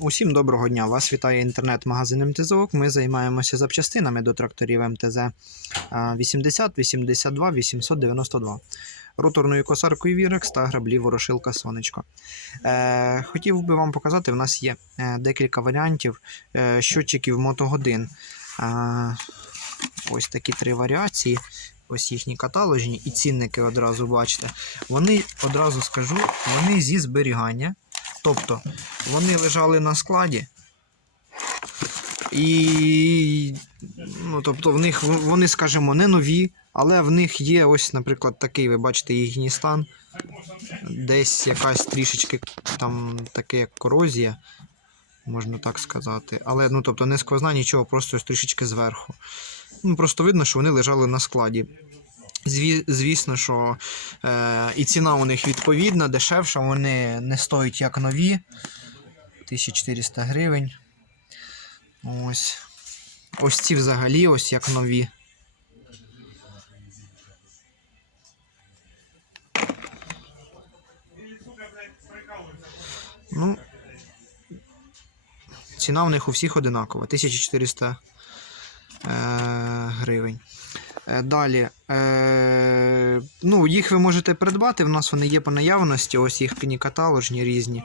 Усім доброго дня! Вас вітає інтернет-магазин МТЗОК. Ми займаємося запчастинами до тракторів МТЗ а, 80, 82, 892. Роторною косаркою Вірекс та граблі ворошилка Сонечко. Е, хотів би вам показати, в нас є е, декілька варіантів е, щотчиків мотогодин. Ось такі три варіації. Ось їхні каталожні і цінники одразу бачите. Вони одразу скажу, вони зі зберігання. Тобто вони лежали на складі. І, ну, тобто, в них вони, скажімо, не нові, але в них є ось, наприклад, такий, ви бачите, їхній стан. Десь якась трішечки там таке як корозія, можна так сказати. Але ну, тобто, не сквозна нічого, просто трішечки зверху. Ну, просто видно, що вони лежали на складі. Зві, звісно, що е, і ціна у них відповідна, дешевша, вони не стоять як нові. 1400 гривень. Ось. Ось ці взагалі ось як нові. Ну, ціна в них у всіх одинакова. 1400 е, гривень. Е, Далі. Е, ну, їх ви можете придбати. В нас вони є по наявності, ось їхні каталожні різні.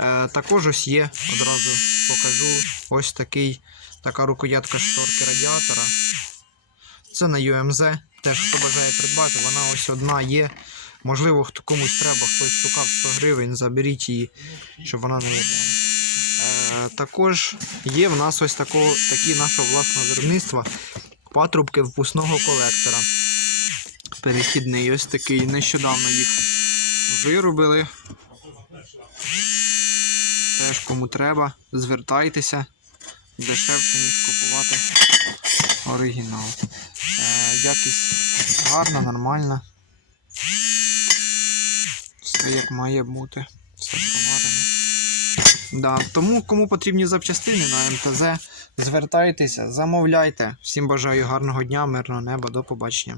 Е, також ось є, одразу покажу, ось такий, така рукоятка шторки радіатора. Це на UMZ. Теж хто бажає придбати, вона ось одна є. Можливо, комусь треба, хтось шукав 100 гривень, заберіть її, щоб вона не летала. Також є в нас ось тако, такі нашого власного виробництва патрубки впускного колектора. Перехідний, ось такий. Нещодавно їх виробили. Теж кому треба, звертайтеся. Дешевше, ніж купувати оригінал. Е, якість гарна, нормальна. Все як має бути. Все. Да, тому кому потрібні запчастини на МТЗ, звертайтеся, замовляйте. Всім бажаю гарного дня, мирного неба, до побачення.